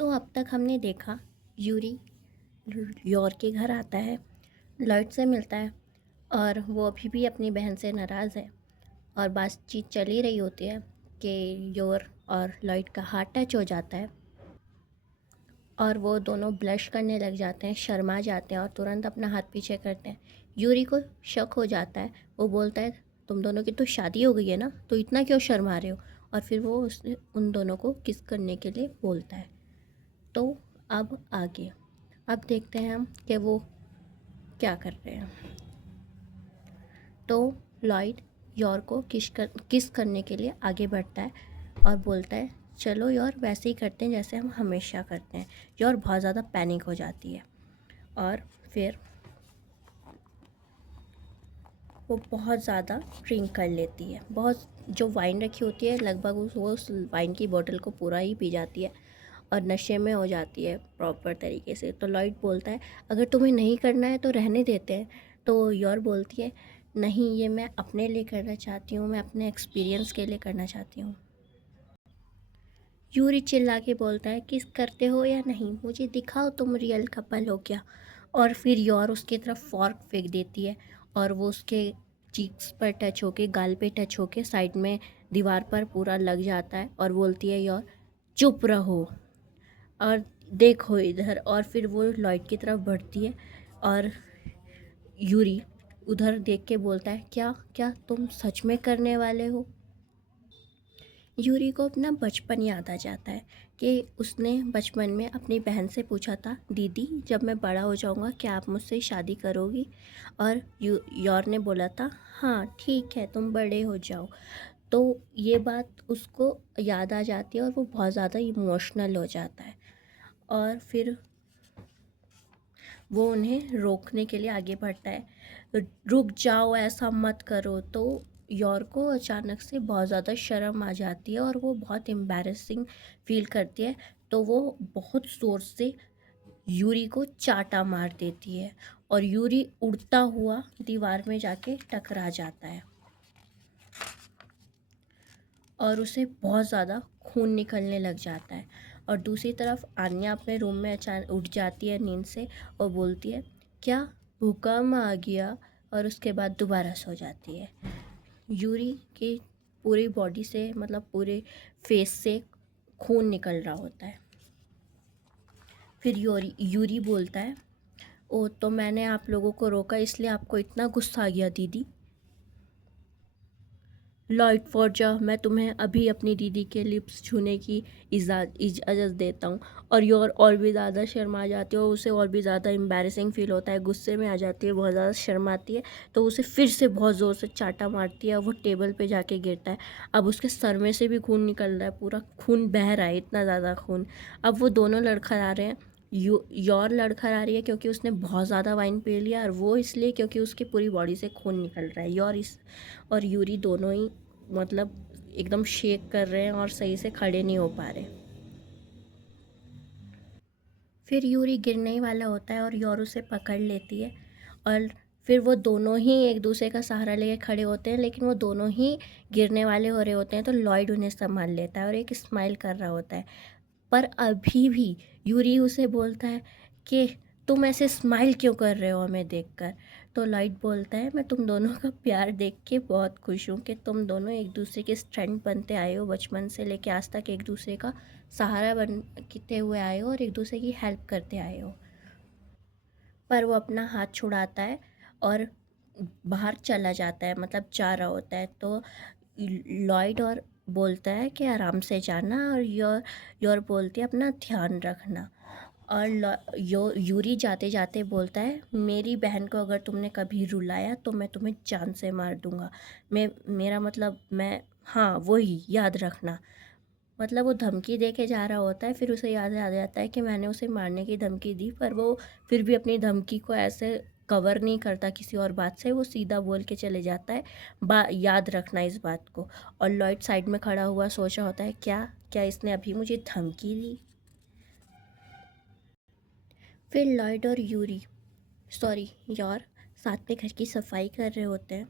तो अब तक हमने देखा यूरी यॉर के घर आता है, लॉयड से मिलता है और वो अभी भी अपनी बहन से नाराज़ है और बातचीत चल ही रही होती है कि योर और लॉयड का हाथ टच हो जाता है और वो दोनों ब्लश करने लग जाते हैं, शर्मा जाते हैं और तुरंत अपना हाथ पीछे करते हैं। यूरी को शक हो जाता है, वो बोलता है तुम दोनों की तो शादी हो गई है ना, तो इतना क्यों शर्मा रहे हो। और फिर वो उन दोनों को किस करने के लिए बोलता है। तो अब आगे अब देखते हैं हम कि वो क्या कर रहे हैं। तो लॉयड यॉर को किस करने के लिए आगे बढ़ता है और बोलता है चलो यॉर वैसे ही करते हैं जैसे हम हमेशा करते हैं। यॉर बहुत ज़्यादा पैनिक हो जाती है और फिर वो बहुत ज़्यादा ड्रिंक कर लेती है। बहुत जो वाइन रखी होती है लगभग वो उस वाइन की बोतल को पूरा ही पी जाती है और नशे में हो जाती है प्रॉपर तरीके से। तो लॉयड बोलता है अगर तुम्हें नहीं करना है तो रहने देते हैं। तो यॉर बोलती है नहीं, ये मैं अपने लिए करना चाहती हूँ, मैं अपने एक्सपीरियंस के लिए करना चाहती हूँ। यूरी चिल्ला के बोलता है किस करते हो या नहीं, मुझे दिखाओ तुम रियल कपल हो क्या। और फिर यॉर उसकी तरफ फॉर्क फेंक देती है और वो उसके चीक्स पर टच होके, गाल पे टच होके साइड में दीवार पर पूरा लग जाता है और बोलती है यॉर चुप रहो और देखो इधर। और फिर वो लॉयड की तरफ बढ़ती है और यूरी उधर देख के बोलता है क्या क्या तुम सच में करने वाले हो। यूरी को अपना बचपन याद आ जाता है कि उसने बचपन में अपनी बहन से पूछा था दीदी जब मैं बड़ा हो जाऊंगा क्या आप मुझसे शादी करोगी। और यॉर ने बोला था हाँ ठीक है तुम बड़े हो जाओ। तो ये बात उसको याद आ जाती है और वो बहुत ज़्यादा इमोशनल हो जाता है और फिर वो उन्हें रोकने के लिए आगे बढ़ता है। रुक जाओ ऐसा मत करो। तो यॉर को अचानक से बहुत ज़्यादा शर्म आ जाती है और वो बहुत एम्बैरेसिंग फील करती है। तो वो बहुत ज़ोर से यूरी को चाटा मार देती है और यूरी उड़ता हुआ दीवार में जाके टकरा जाता है और उसे बहुत ज़्यादा खून निकलने लग जाता है। और दूसरी तरफ आन्या अपने रूम में अचानक उठ जाती है नींद से और बोलती है क्या भूकंप आ गया, और उसके बाद दोबारा सो जाती है। यूरी की पूरी बॉडी से मतलब पूरे फेस से खून निकल रहा होता है। फिर यूरी बोलता है ओ तो मैंने आप लोगों को रोका इसलिए आपको इतना गुस्सा आ गया दीदी। लॉयड फॉर्जा मैं तुम्हें अभी अपनी दीदी के लिप्स छूने की इजाज़त देता हूँ। और योर और भी ज़्यादा शर्मा जाती है और उसे और भी ज़्यादा एम्बैरेसिंग फील होता है, गुस्से में आ जाती है, बहुत ज़्यादा शर्माती है। तो उसे फिर से बहुत ज़ोर से चाटा मारती है और वो टेबल पे जाके गिरता है। अब उसके सर में से भी खून निकल रहा है, पूरा खून बह रहा है, इतना ज़्यादा खून। अब वो दोनों लड़खड़ा रहे हैं। योर लड़खड़ा रही है क्योंकि उसने बहुत ज़्यादा वाइन पी लिया और वो इसलिए क्योंकि उसकी पूरी बॉडी से खून निकल रहा है। योर इस और यूरी दोनों ही मतलब एकदम शेक कर रहे हैं और सही से खड़े नहीं हो पा रहे। फिर यूरी गिरने ही वाला होता है और योर उसे पकड़ लेती है और फिर वो दोनों ही एक दूसरे का सहारा लेके खड़े होते हैं, लेकिन वो दोनों ही गिरने वाले हो रहे होते हैं। तो लॉयड उन्हें संभाल लेता है और एक स्माइल कर रहा होता है। पर अभी भी यूरी उसे बोलता है कि तुम ऐसे स्माइल क्यों कर रहे हो हमें देखकर। तो लॉयड बोलता है मैं तुम दोनों का प्यार देख के बहुत खुश हूँ कि तुम दोनों एक दूसरे के स्ट्रेंथ बनते आए हो, बचपन से लेके आज तक एक दूसरे का सहारा बनते हुए आए हो और एक दूसरे की हेल्प करते आए हो। पर वो अपना हाथ छुड़ाता है और बाहर चला जाता है, मतलब जा रहा होता है। तो लॉयड और बोलता है कि आराम से जाना और योर बोलती है अपना ध्यान रखना। और यूरी जाते जाते बोलता है मेरी बहन को अगर तुमने कभी रुलाया तो मैं तुम्हें जान से मार दूंगा। मेरा मतलब मैं, हाँ वही याद रखना। मतलब वो धमकी दे के जा रहा होता है, फिर उसे याद आ जाता है कि मैंने उसे मारने की धमकी दी, पर वो फिर भी अपनी धमकी को ऐसे कवर नहीं करता किसी और बात से, वो सीधा बोल के चले जाता है याद रखना इस बात को। और लॉयड साइड में खड़ा हुआ सोच रहा होता है क्या क्या इसने अभी मुझे धमकी दी। फिर लॉयड और यूरी, सॉरी यॉर, साथ में घर की सफाई कर रहे होते हैं।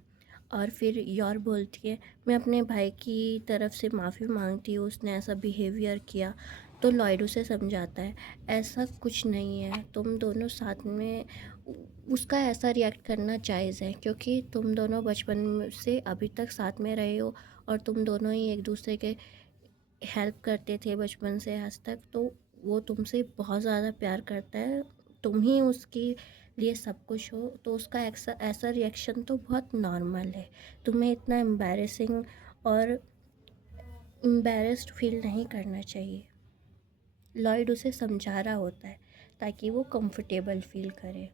और फिर यॉर बोलती है मैं अपने भाई की तरफ से माफ़ी मांगती हूँ, उसने ऐसा बिहेवियर किया। तो लॉयड उसे समझाता है ऐसा कुछ नहीं है, तुम दोनों साथ में। उसका ऐसा रिएक्ट करना जायज़ है क्योंकि तुम दोनों बचपन से अभी तक साथ में रहे हो और तुम दोनों ही एक दूसरे के हेल्प करते थे बचपन से आज तक। तो वो तुमसे बहुत ज़्यादा प्यार करता है, तुम ही उसके लिए सब कुछ हो। तो उसका ऐसा ऐसा रिएक्शन तो बहुत नॉर्मल है। तुम्हें इतना और एम्बैरेस्ड फील नहीं करना चाहिए। लॉयड उसे समझा रहा होता है ताकि वो कंफर्टेबल फील करे।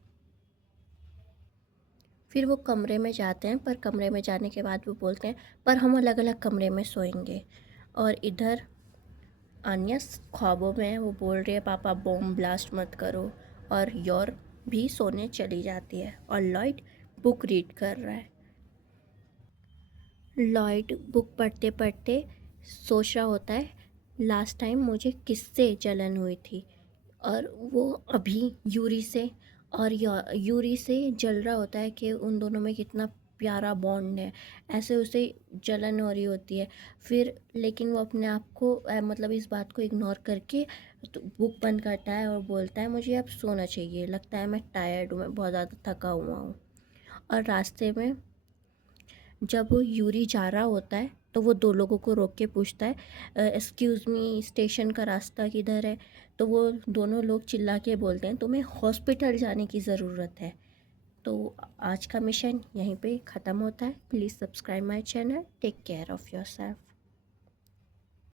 फिर वो कमरे में जाते हैं, पर कमरे में जाने के बाद वो बोलते हैं पर हम अलग अलग कमरे में सोएंगे। और इधर आन्या ख्वाबों में वो बोल रही है पापा बॉम्ब ब्लास्ट मत करो। और योर भी सोने चली जाती है और लॉयड बुक रीड कर रहा है। लॉयड बुक पढ़ते पढ़ते सोच रहा होता है लास्ट टाइम मुझे किससे जलन हुई थी। और वो अभी यूरी से और यूरी से जल रहा होता है कि उन दोनों में कितना प्यारा बॉन्ड है। ऐसे उसे जलन हो रही होती है। फिर लेकिन वो अपने आप को मतलब इस बात को इग्नोर करके तो बुक बंद करता है और बोलता है मुझे अब सोना चाहिए, लगता है मैं टायर्ड हूँ, मैं बहुत ज़्यादा थका हुआ हूँ। और रास्ते में जब वो यूरी जा रहा होता है तो वो दो लोगों को रोक के पूछता है एक्सक्यूज़ मी स्टेशन का रास्ता किधर है। तो वो दोनों लोग चिल्ला के बोलते हैं तुम्हें हॉस्पिटल जाने की ज़रूरत है। तो आज का मिशन यहीं पे ख़त्म होता है। Please subscribe my channel. Take care of yourself.